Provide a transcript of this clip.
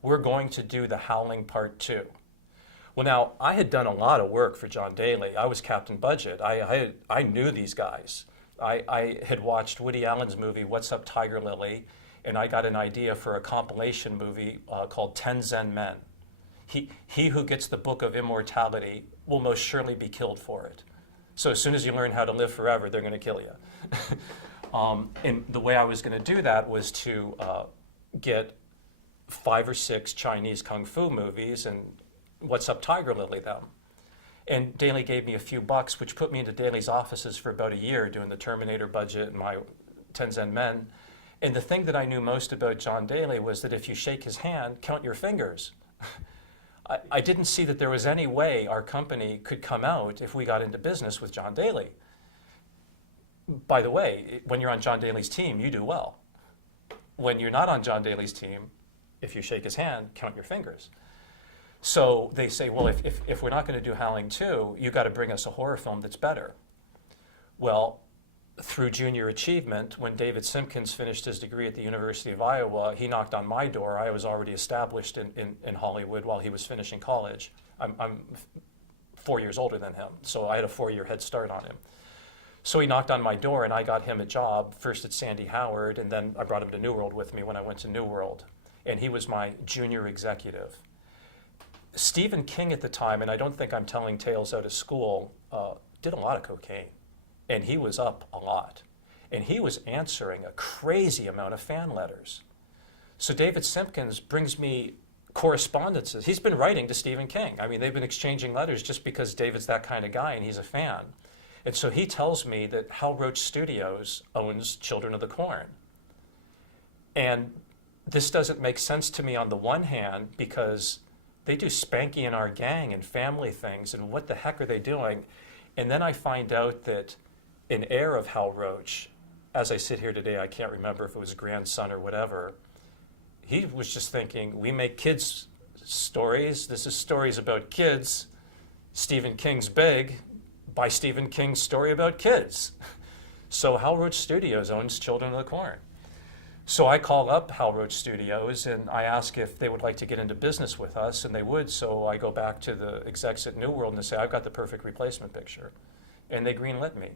we're going to do The Howling Part 2. Well, now, I had done a lot of work for John Daly. I was Captain Budget. I knew these guys. I had watched Woody Allen's movie, What's Up, Tiger Lily, and I got an idea for a compilation movie called 10 Zen Men. He who gets the book of immortality will most surely be killed for it. So as soon as you learn how to live forever, they're going to kill you. And the way I was going to do that was to get 5 or 6 Chinese kung fu movies and What's Up, Tiger Lily them. And Daly gave me a few bucks, which put me into Daly's offices for about a year doing the Terminator budget and my 10 Zen Men. And the thing that I knew most about John Daly was that if you shake his hand, count your fingers. I didn't see that there was any way our company could come out if we got into business with John Daly. By the way, when you're on John Daly's team, you do well. When you're not on John Daly's team, if you shake his hand, count your fingers. So they say, well, if we're not going to do Howling 2, you got to bring us a horror film that's better. Well, through junior achievement, when David Simkins finished his degree at the University of Iowa, he knocked on my door. I was already established in Hollywood while he was finishing college. I'm 4 years older than him, so I had a 4-year head start on him. So he knocked on my door, and I got him a job, first at Sandy Howard, and then I brought him to New World with me when I went to New World. And he was my junior executive. Stephen King at the time, and I don't think I'm telling tales out of school, did a lot of cocaine. And he was up a lot. And he was answering a crazy amount of fan letters. So David Simkins brings me correspondences. He's been writing to Stephen King. I mean, they've been exchanging letters just because David's that kind of guy and he's a fan. And so he tells me that Hal Roach Studios owns Children of the Corn. And this doesn't make sense to me on the one hand because they do Spanky and Our Gang and family things, and what the heck are they doing? And then I find out that an heir of Hal Roach, as I sit here today, I can't remember if it was grandson or whatever, he was just thinking, we make kids stories. This is stories about kids. Stephen King's big. By Stephen King's story about kids. So Hal Roach Studios owns Children of the Corn. So I call up Hal Roach Studios and I ask if they would like to get into business with us, and they would. So I go back to the execs at New World and say, I've got the perfect replacement picture. And they greenlit me.